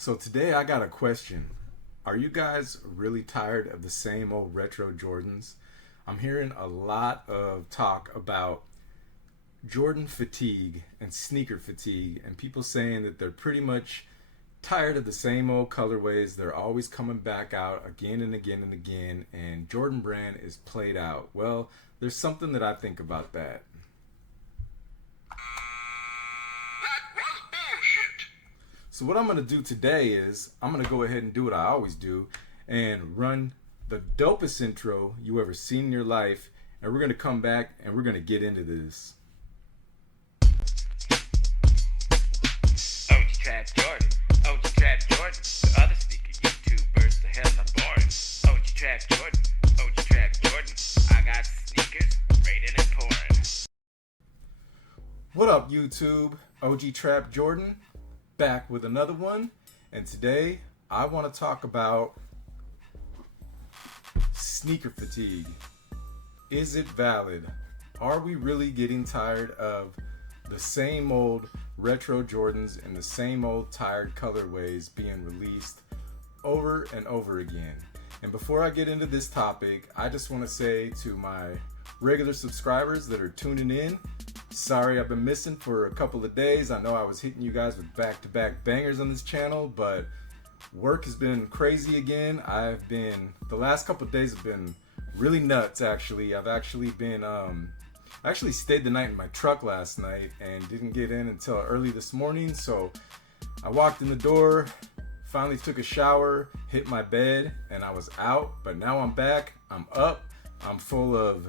So today I got a question. Are you guys really tired of the same old retro Jordans? I'm hearing a lot of talk about Jordan fatigue and sneaker fatigue, and people saying that they're pretty much tired of the same old colorways. They're always coming back out again and again and again, and Jordan brand is played out. Well, there's something that I think about that. That was bullshit. So what I'm going to do today is I'm going to go ahead and do what I always do and run the dopest intro you ever seen in your life, and we're going to come back and we're going to get into this. OG Trap Jordan. OG Trap Jordan. The other sneaker YouTubers, the hell are boring. OG Trap Jordan. OG Trap Jordan. I got sneakers raining and pouring. What up, YouTube? OG Trap Jordan back with another one, and today I want to talk about sneaker fatigue. Is it valid? Are we really getting tired of the same old retro Jordans and the same old tired colorways being released over and over again? And before I get into this topic, I just want to say to my regular subscribers that are tuning in, sorry I've been missing for a couple of days. I know I was hitting you guys with back-to-back bangers on this channel, but work has been crazy again. The last couple of days have been really nuts actually. I've actually been, I actually stayed the night in my truck last night and didn't get in until early this morning. So I walked in the door, finally took a shower, hit my bed, and I was out. But now I'm back, I'm up, I'm full of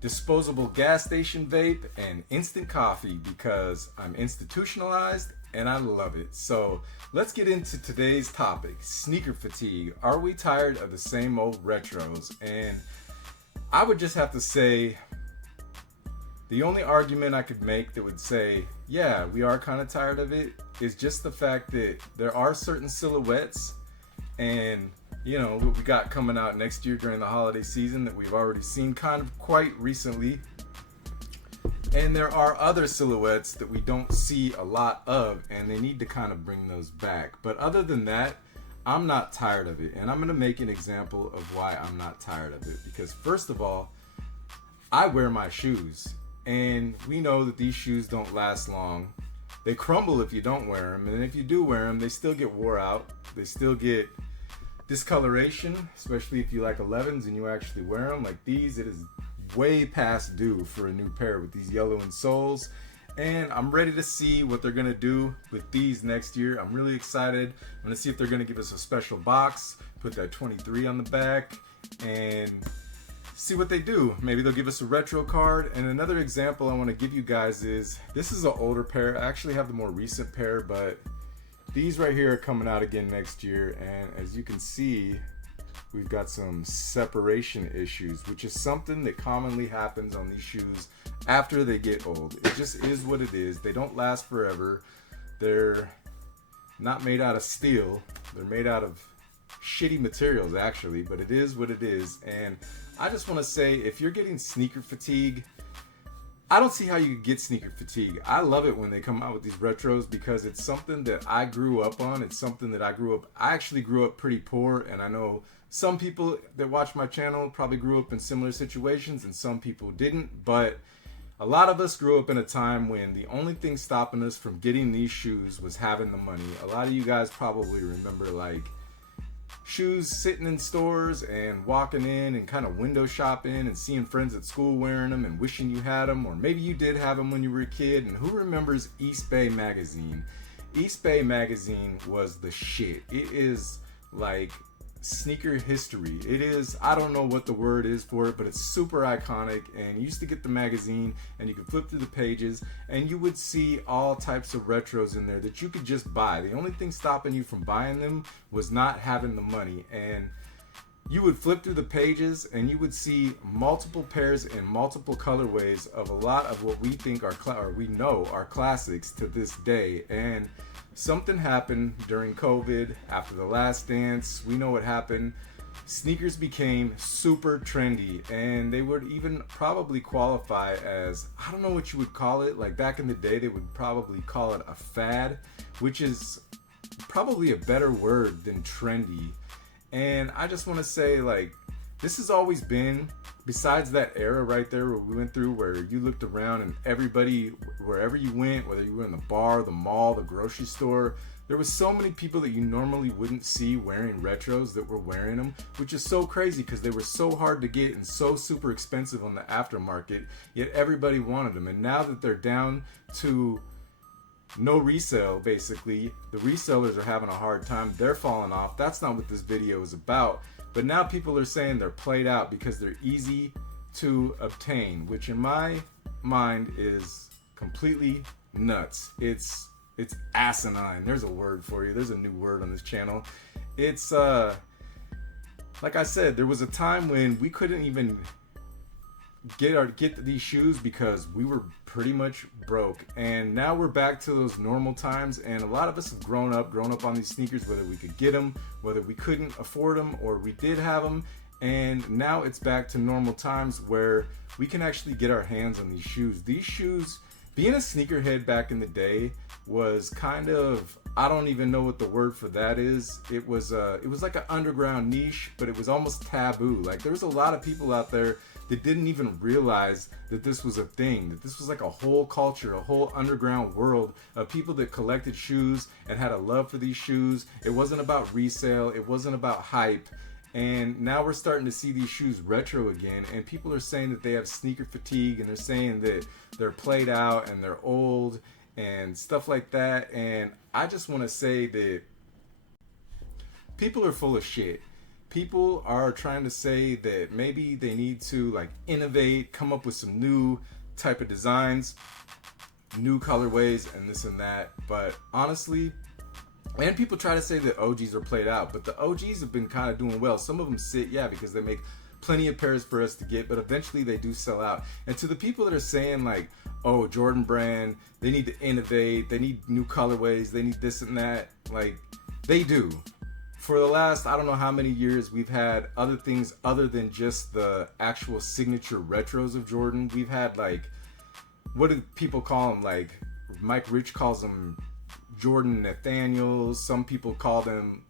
disposable gas station vape and instant coffee because I'm institutionalized and I love it. So let's get into today's topic, sneaker fatigue. Are we tired of the same old retros? And I would just have to say, the only argument I could make that would say, yeah, we are kind of tired of it, is just the fact that there are certain silhouettes and what we got coming out next year during the holiday season that we've already seen kind of quite recently. And there are other silhouettes that we don't see a lot of, and they need to kind of bring those back. But other than that, I'm not tired of it. And I'm going to make an example of why I'm not tired of it. Because first of all, I wear my shoes. And we know that these shoes don't last long. They crumble if you don't wear them. And if you do wear them, they still get wore out. They still get discoloration, especially if you like 11s and you actually wear them. Like these, it is way past due for a new pair with these yellow insoles. And I'm ready to see what they're gonna do with these next year. I'm really excited. I'm gonna see if they're gonna give us a special box, put that 23 on the back, and see what they do. Maybe they'll give us a retro card. And another example I want to give you guys is, this is an older pair. I actually have the more recent pair, but these right here are coming out again next year. And as you can see, we've got some separation issues, which is something that commonly happens on these shoes after they get old. It just is what it is. They don't last forever. They're not made out of steel. They're made out of shitty materials actually, but it is what it is. And I just want to say, if you're getting sneaker fatigue, I don't see how you could get sneaker fatigue. I love it when they come out with these retros because it's something that I grew up on. It's something that I actually grew up pretty poor, and I know some people that watch my channel probably grew up in similar situations and some people didn't, but a lot of us grew up in a time when the only thing stopping us from getting these shoes was having the money. A lot of you guys probably remember like shoes sitting in stores and walking in and kind of window shopping and seeing friends at school wearing them and wishing you had them, or maybe you did have them when you were a kid. And who remembers East Bay magazine? East Bay magazine was the shit. It is like sneaker history. It is, I don't know what the word is for it, but it's super iconic. And you used to get the magazine and you could flip through the pages and you would see all types of retros in there that you could just buy. The only thing stopping you from buying them was not having the money. And you would flip through the pages and you would see multiple pairs and multiple colorways of a lot of what we think are we know are classics to this day. And something happened during COVID, after The Last Dance. We know what happened. Sneakers became super trendy, and they would even probably qualify as, I don't know what you would call it. Like back in the day, they would probably call it a fad, which is probably a better word than trendy. And I just want to say, like, this has always been, besides that era right there where we went through, where you looked around and everybody, wherever you went, whether you were in the bar, the mall, the grocery store, there was so many people that you normally wouldn't see wearing retros that were wearing them, which is so crazy because they were so hard to get and so super expensive on the aftermarket, yet everybody wanted them. And now that they're down to no resale, basically, the resellers are having a hard time. They're falling off. That's not what this video is about. But now people are saying they're played out because they're easy to obtain, which in my mind is completely nuts. It's asinine. There's a word for you. There's a new word on this channel. It's like I said, there was a time when we couldn't even get these shoes because we were pretty much broke, and now we're back to those normal times, and a lot of us have grown up on these sneakers, whether we could get them, whether we couldn't afford them, or we did have them, and now it's back to normal times where we can actually get our hands on these shoes. These shoes, being a sneakerhead back in the day was kind of, I don't even know what the word for that is. It was like an underground niche, but it was almost taboo. Like, there was a lot of people out there that didn't even realize that this was a thing, that this was like a whole culture, a whole underground world of people that collected shoes and had a love for these shoes. It wasn't about resale, it wasn't about hype. And now we're starting to see these shoes retro again, and people are saying that they have sneaker fatigue, and they're saying that they're played out and they're old and stuff like that. And I just want to say that people are full of shit. People are trying to say that maybe they need to, like, innovate, come up with some new type of designs, new colorways, and this and that. But honestly, and people try to say that OGs are played out, but the OGs have been kind of doing well. Some of them sit, yeah, because they make plenty of pairs for us to get, but eventually they do sell out. And to the people that are saying, like, oh, Jordan Brand, they need to innovate, they need new colorways, they need this and that, like, they do. For the last, I don't know how many years, we've had other things other than just the actual signature retros of Jordan. We've had, like, what do people call them? Like, Mike Rich calls them Jordan Nathaniels. Some people call them,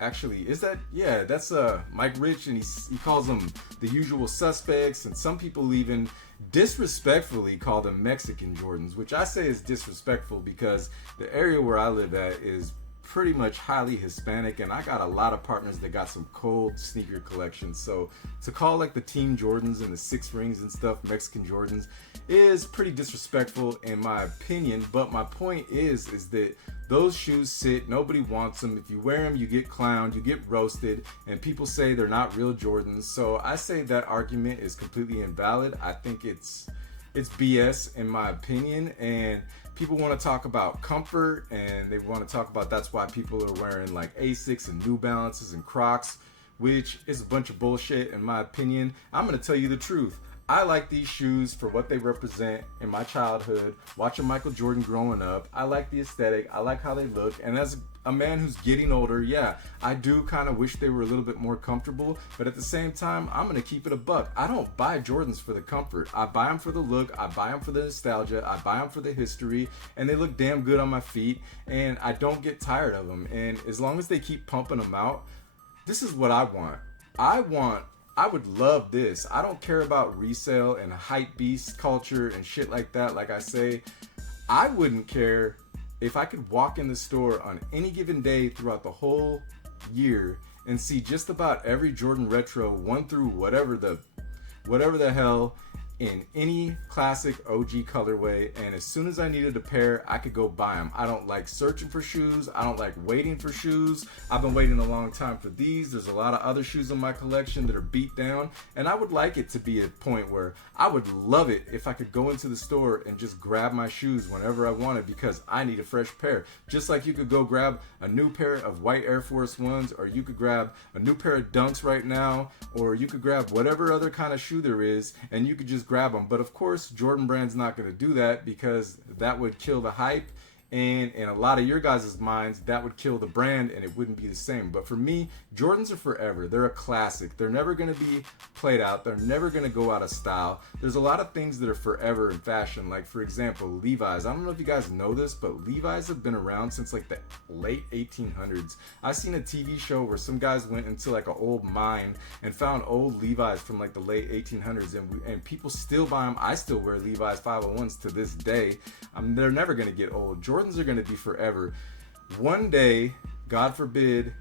actually, is that, yeah, that's Mike Rich, and he calls them the usual suspects. And some people even disrespectfully call them Mexican Jordans, which I say is disrespectful because the area where I live at is pretty much highly Hispanic, and I got a lot of partners that got some cold sneaker collections. So to call, like, the Team Jordans and the 6 rings and stuff Mexican Jordans is pretty disrespectful in my opinion. But my point is that those shoes sit, nobody wants them. If you wear them, you get clowned, you get roasted, and people say they're not real Jordans. So I say that argument is completely invalid. I think it's BS in my opinion, and people want to talk about comfort, and they want to talk about that's why people are wearing, like, Asics and New Balances and Crocs, which is a bunch of bullshit in my opinion. I'm going to tell you the truth. I like these shoes for what they represent in my childhood, watching Michael Jordan growing up. I like the aesthetic. I like how they look. And as a man who's getting older, yeah, I do kind of wish they were a little bit more comfortable. But at the same time, I'm going to keep it a buck. I don't buy Jordans for the comfort. I buy them for the look. I buy them for the nostalgia. I buy them for the history. And they look damn good on my feet. And I don't get tired of them. And as long as they keep pumping them out, this is what I want. I would love this. I don't care about resale and hype beast culture and shit like that. Like I say, I wouldn't care if I could walk in the store on any given day throughout the whole year and see just about every Jordan retro, one through whatever the hell, in any classic OG colorway. And as soon as I needed a pair, I could go buy them. I don't like searching for shoes. I don't like waiting for shoes. I've been waiting a long time for these. There's a lot of other shoes in my collection that are beat down, and I would like it to be a point where I would love it if I could go into the store and just grab my shoes whenever I wanted because I need a fresh pair. Just like you could go grab a new pair of white Air Force Ones, or you could grab a new pair of Dunks right now, or you could grab whatever other kind of shoe there is, and you could just grab them. But of course, Jordan Brand's not going to do that because that would kill the hype, And in a lot of your guys' minds, that would kill the brand and it wouldn't be the same. But for me, Jordans are forever. They're a classic. They're never going to be played out. They're never going to go out of style. There's a lot of things that are forever in fashion. Like, for example, Levi's. I don't know if you guys know this, but Levi's have been around since like the late 1800s. I seen a TV show where some guys went into like an old mine and found old Levi's from like the late 1800s, and people still buy them. I still wear Levi's 501s to this day. They're never going to get old. Jordans are going to be forever. One day, God forbid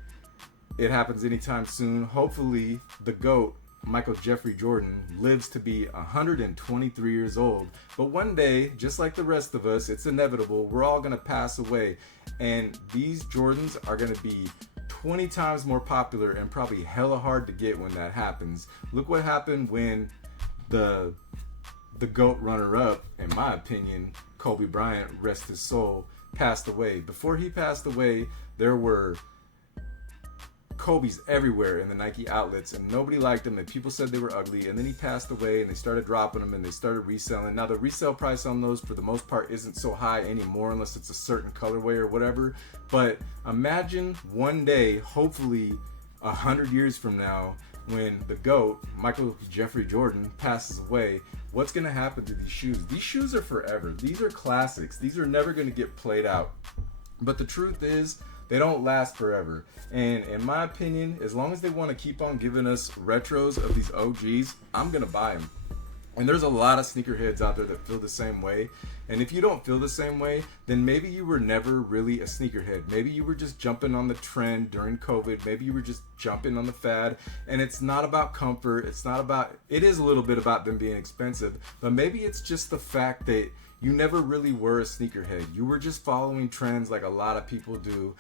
it happens anytime soon, hopefully the GOAT, Michael Jeffrey Jordan, lives to be 123 years old. But one day, just like the rest of us, it's inevitable. We're all going to pass away. And these Jordans are going to be 20 times more popular and probably hella hard to get when that happens. Look what happened when the GOAT runner-up, in my opinion, Kobe Bryant, rest his soul, passed away. Before he passed away, there were Kobe's everywhere in the Nike outlets, and nobody liked them, and people said they were ugly. And then he passed away, and they started dropping them, and they started reselling. Now the resale price on those, for the most part, isn't so high anymore unless it's a certain colorway or whatever. But imagine one day, hopefully 100 years from now, when the GOAT, Michael Jeffrey Jordan, passes away, what's going to happen to these shoes? These shoes are forever. These are classics. These are never going to get played out. But the truth is, they don't last forever. And in my opinion, as long as they want to keep on giving us retros of these OGs, I'm going to buy them. And there's a lot of sneakerheads out there that feel the same way. And if you don't feel the same way, then maybe you were never really a sneakerhead. Maybe you were just jumping on the trend during COVID. Maybe you were just jumping on the fad. And it's not about comfort. It is a little bit about them being expensive. But maybe it's just the fact that you never really were a sneakerhead. You were just following trends like a lot of people do.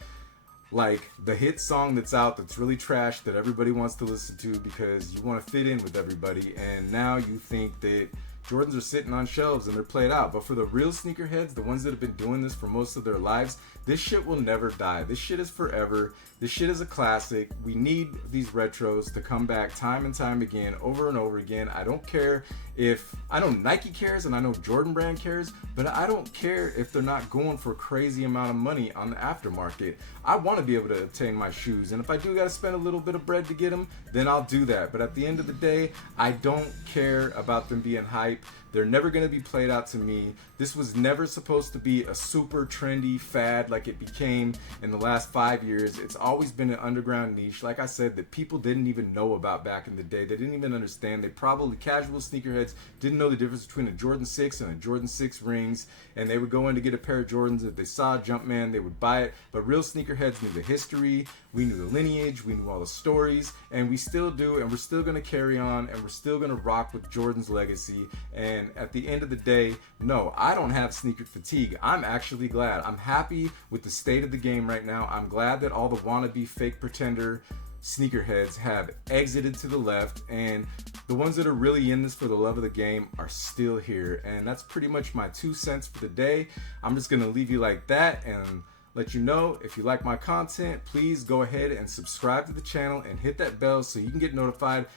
Like the hit song that's out that's really trash that everybody wants to listen to because you want to fit in with everybody, and now you think that Jordans are sitting on shelves and they're played out. But for the real sneakerheads, the ones that have been doing this for most of their lives, this shit will never die. This shit is forever. This shit is a classic. We need these retros to come back time and time again, over and over again. I don't care if, I know Nike cares and I know Jordan Brand cares, but I don't care if they're not going for a crazy amount of money on the aftermarket. I want to be able to obtain my shoes, and if I do got to spend a little bit of bread to get them, then I'll do that. But at the end of the day, I don't care about them being hype. They're never going to be played out to me. This was never supposed to be a super trendy fad like it became in the last 5 years. It's always been an underground niche, like I said, that people didn't even know about back in the day. They didn't even understand. They probably, casual sneakerheads, didn't know the difference between a Jordan 6 and a Jordan 6 rings, and they would go in to get a pair of Jordans. If they saw a Jumpman, they would buy it. But real sneakerheads knew the history, we knew the lineage, we knew all the stories, and we still do, and we're still going to carry on, and we're still going to rock with Jordan's legacy. And at the end of the day, no, I don't have sneaker fatigue. I'm actually glad. I'm happy with the state of the game right now. I'm glad that all the wannabe fake pretender sneakerheads have exited to the left, and the ones that are really in this for the love of the game are still here. And that's pretty much my 2 cents for the day. I'm just going to leave you like that and let you know, if you like my content, please go ahead and subscribe to the channel and hit that bell so you can get notified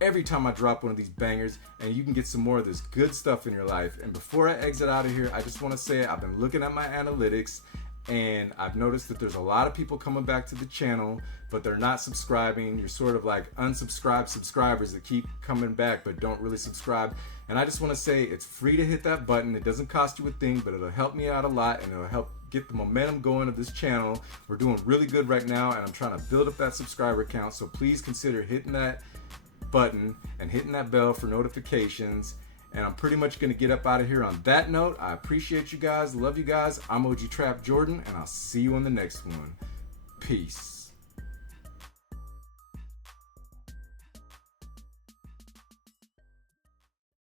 every time I drop one of these bangers, and you can get some more of this good stuff in your life. And before I exit out of here, I just want to say I've been looking at my analytics, and I've noticed that there's a lot of people coming back to the channel, but they're not subscribing. You're sort of like unsubscribed subscribers that keep coming back but don't really subscribe. And I just want to say it's free to hit that button. It doesn't cost you a thing, but it'll help me out a lot, and it'll help get the momentum going of this channel. We're doing really good right now, and I'm trying to build up that subscriber count, so please consider hitting that button and hitting that bell for notifications. And I'm pretty much going to get up out of here on that note. I appreciate you guys. Love you guys. I'm OG Trap Jordan, and I'll see you on the next one. Peace.